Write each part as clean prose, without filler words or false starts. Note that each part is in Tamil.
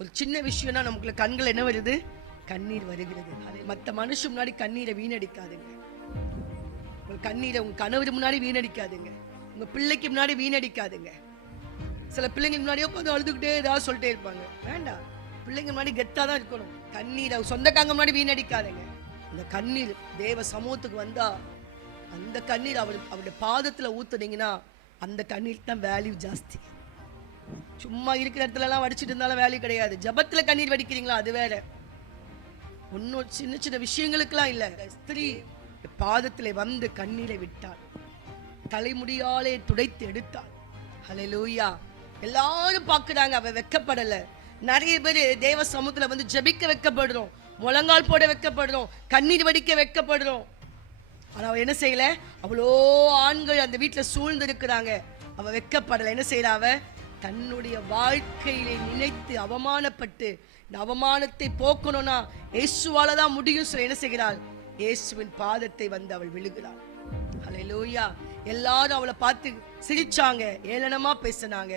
ஒரு சின்ன விஷயம்னா நமக்குள்ள கண்கள் என்ன வருது? கண்ணீர் வருகிறது. மற்ற மனுஷன் முன்னாடி கண்ணீரை வீணடிக்காதுங்க. உங்க கண்ணீரை உங்க கணவர் முன்னாடி வீணடிக்காதுங்க. உங்க பிள்ளைக்கு முன்னாடி வீணடிக்காதுங்க. சில பிள்ளைங்க முன்னாடியோ உட்காந்து அழுதுகிட்டே ஏதாவது சொல்லிட்டே இருப்பாங்க. வேண்டாம், பிள்ளைங்க முன்னாடி கெத்தா தான் இருக்கணும். கண்ணீரை சொந்தக்காரங்க முன்னாடி வீணடிக்காதுங்க. இந்த கண்ணீர் தேவ சமூகத்துக்கு வந்தா அந்த கண்ணீர் அவருடைய பாதத்துல ஊத்துனீங்கன்னா அந்த கண்ணீர் தான் வேல்யூ ஜாஸ்தி. சும்மா இருக்கிற இடத்துல எல்லாம் வடிச்சிட்டு இருந்தாலும் வேல்யூ கிடையாது. ஜபத்துல கண்ணீர் வடிக்கிறீங்களா அது வேற. ஒன்னும் சின்ன சின்ன விஷயங்களுக்கெல்லாம் இல்ல. ஸ்திரீ பாதத்துல வந்து கண்ணீரை விட்டாள், தலைமுடியாலே துடைத்து எடுத்தாள். ஹல்லேலூயா. எல்லாரும் பாக்குறாங்க, அவ வெக்கப்படல. நிறைய பேரு தேவ சமூகத்துல வந்து ஜபிக்க வெக்கப்படுறோம், முழங்கால் போட வெக்கப்படுறோம், கண்ணீர் வடிக்க வெக்கப்படுறோம். ஆனா அவ என்ன செய்யல? அவ்வளோ ஆண்கள் அந்த வீட்டுல சூழ்ந்து இருக்கிறாங்க, அவ வெக்கப்படல. என்ன செய்யறா? அவ தன்னுடைய வாழ்க்கையிலே நினைத்து அவமானப்பட்டு இந்த அவமானத்தை போக்கணும்னா இயேசுவாலதான் முடியும் சொல்ல என்ன செய்கிறாள்? இயேசுவின் பாதத்தை வந்து அவள் விழுகிறாள். ஹல்லேலூயா. எல்லாரும் அவளை பார்த்து சிரிச்சாங்க, ஏளனமா பேசினாங்க.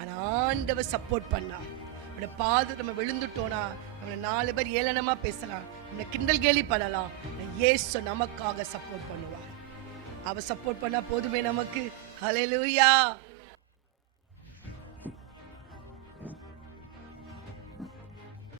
ஆனா ஆண்டவர் சப்போர்ட் பண்ணா. அவளோட பாதம் நம்ம விழுந்துட்டோம்னா நம்மளை 4 பேர் ஏளனமா பேசலாம், நம்ம கிண்டல் கேலி பண்ணலாம். இயேசு நமக்காக சப்போர்ட் பண்ணுவார். அவ சப்போர்ட் பண்ணா போதுமே நமக்கு. ஹல்லேலூயா.